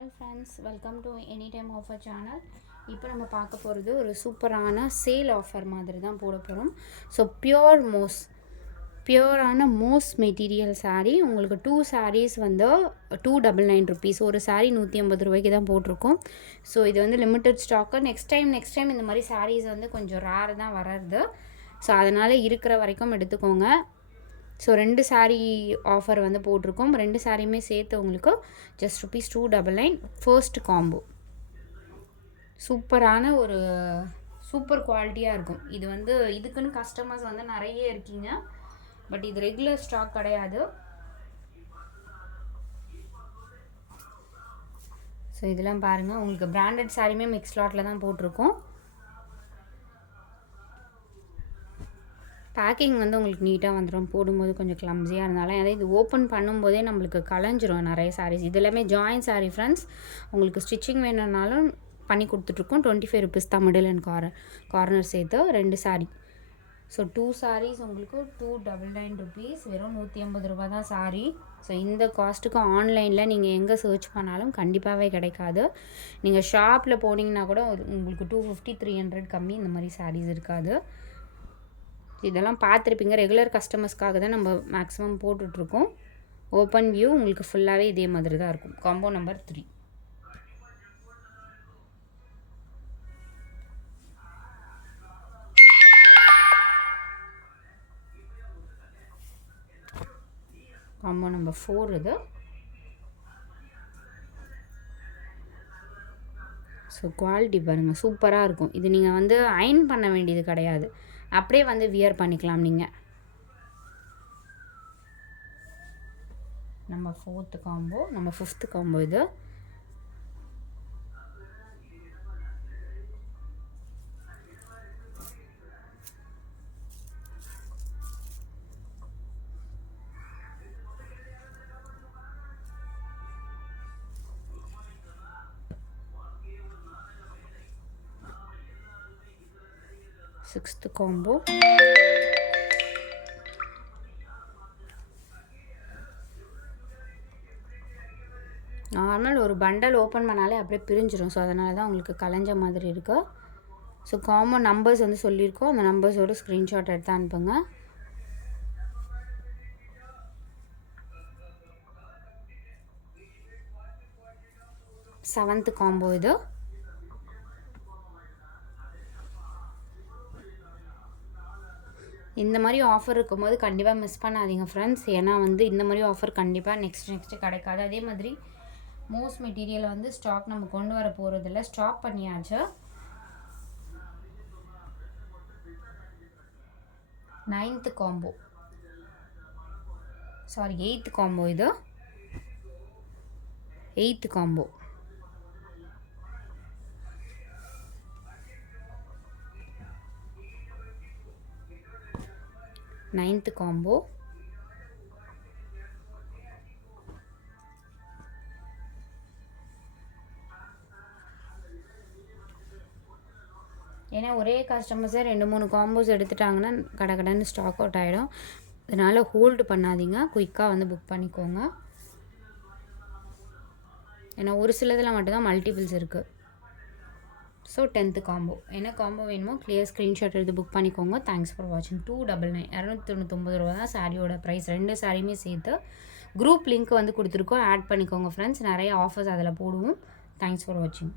Hi friends, welcome to Anytime Offer channel. இப்போ நம்ம பார்க்க போகிறது ஒரு சூப்பரான சேல் ஆஃபர் மாதிரி தான் போட போகிறோம். ஸோ பியூரான மோஸ் மெட்டீரியல் saree உங்களுக்கு 2 sarees வந்து 299 rupees. ஒரு saree 150 ரூபாய்க்கு தான் போட்டிருக்கோம். ஸோ இது வந்து லிமிட்டட் ஸ்டாக்கு. நெக்ஸ்ட் டைம் இந்த மாதிரி sarees வந்து கொஞ்சம் ரேர் தான் வர்றது. ஸோ அதனால் இருக்கிற வரைக்கும் எடுத்துக்கோங்க. ஸோ 2 saree ஆஃபர் வந்து போட்டிருக்கோம். 2 சாரியுமே சேர்த்து உங்களுக்கு ஜஸ்ட் ₹299 ஃபர்ஸ்ட் காம்போ. சூப்பரான ஒரு சூப்பர் குவாலிட்டியாக இருக்கும். இது வந்து இதுக்குன்னு கஸ்டமர்ஸ் வந்து நிறைய இருக்கீங்க. பட் இது ரெகுலர் ஸ்டாக் கிடையாது. ஸோ இதெல்லாம் பாருங்கள், உங்களுக்கு பிராண்டட் சாரியுமே மிக்ஸ் லாட்டில் தான் போட்டிருக்கோம். பேக்கிங் வந்து உங்களுக்கு நீட்டாக வந்துடும். போடும்போது கொஞ்சம் கிளம்ஸியாக இருந்தாலும் அதாவது இது ஓப்பன் பண்ணும்போதே நம்மளுக்கு கலைஞ்சிரும் நிறைய சாரீஸ். இது எல்லாமே ஜாயின் சாரீ ஃப்ரெண்ட்ஸ். உங்களுக்கு ஸ்டிச்சிங் வேணும்னாலும் பண்ணி கொடுத்துட்ருக்கோம். 25 rupees தான் மிடில் அண்ட் கார்னர் சேர்த்து 2 saree. ஸோ 2 sarees உங்களுக்கு 299 rupees. வெறும் 150 ரூபா தான் saree. ஸோ இந்த காஸ்ட்டுக்கு ஆன்லைனில் நீங்கள் எங்கே சர்ச் பண்ணாலும் கண்டிப்பாகவே கிடைக்காது. நீங்கள் ஷாப்பில் போனீங்கன்னா கூட உங்களுக்கு 250 300 கம்மி இந்த மாதிரி sarees இருக்காது. இதெல்லாம் பார்த்துருப்பீங்க. ரெகுலர் கஸ்டமர்ஸ்க்காக தான் நம்ம மேக்ஸிமம் போட்டுட்ருக்கோம். ஓப்பன் வியூ உங்களுக்கு ஃபுல்லாகவே இதே மாதிரி தான் இருக்கும். Combo number 3. காம்போ நம்பர் 4 இது. ஸோ குவாலிட்டி பாருங்கள், சூப்பராக இருக்கும். இது நீங்கள் வந்து அயன் பண்ண வேண்டியது கிடையாது, அப்படியே வந்து வியர் பண்ணிக்கலாம் நீங்கள். நம்ம 4th காம்போ, நம்ம 5th காம்போ இது. Sixth combo. நார்மல் ஒரு பண்டல் ஓப்பன் பண்ணாலே அப்படியே பிரிஞ்சிடும். ஸோ அதனால தான் உங்களுக்கு கலைஞ்ச மாதிரி இருக்குது. ஸோ காம்போ நம்பர்ஸ் வந்து சொல்லியிருக்கோம். அந்த நம்பர்ஸோட ஸ்க்ரீன்ஷாட் எடுத்து அனுப்புங்க. செவன்த் காம்போ இது. இந்த மாதிரி ஆஃபர் இருக்கும்போது கண்டிப்பாக மிஸ் பண்ணாதீங்க ஃப்ரெண்ட்ஸ். ஏன்னா வந்து இந்த மாதிரி ஆஃபர் கண்டிப்பாக நெக்ஸ்ட்டு கிடைக்காது. அதே மாதிரி மோஸ்ட் மெட்டீரியல் வந்து ஸ்டாக் நம்ம கொண்டு வர போகிறதில்ல, ஸ்டாப் பண்ணியாச்சு. 9th combo, sorry 8th combo இது. 8th combo. Ninth combo. ஏன்னா ஒரே கஸ்டமர்ஸே 2-3 காம்போஸ் எடுத்துட்டாங்கன்னா கடன்னு ஸ்டாக் அவுட் ஆகிடும். அதனால் ஹோல்டு பண்ணாதீங்க, குயிக்காக வந்து புக் பண்ணிக்கோங்க. ஏன்னா ஒரு சிலதில் மட்டும்தான் மல்டிபிள்ஸ் இருக்குது. So 10th combo. என்ன காம்போ வேணுமோ கிளியர் ஸ்க்ரீன்ஷாட் எடுத்து புக் பண்ணிக்கோங்க. தேங்க்ஸ் ஃபார் வாட்சிங். 299 299 ரூபா தான் சாரியோட ப்ரைஸ். 2 சாரியுமே சேர்த்து குரூப் லிங்க் வந்து கொடுத்துருக்கோம், ஆட் பண்ணிக்கோங்க ஃப்ரெண்ட்ஸ். நிறைய ஆஃபர்ஸ் அதில் போடுவோம். தேங்க்ஸ் ஃபார் வாட்சிங்.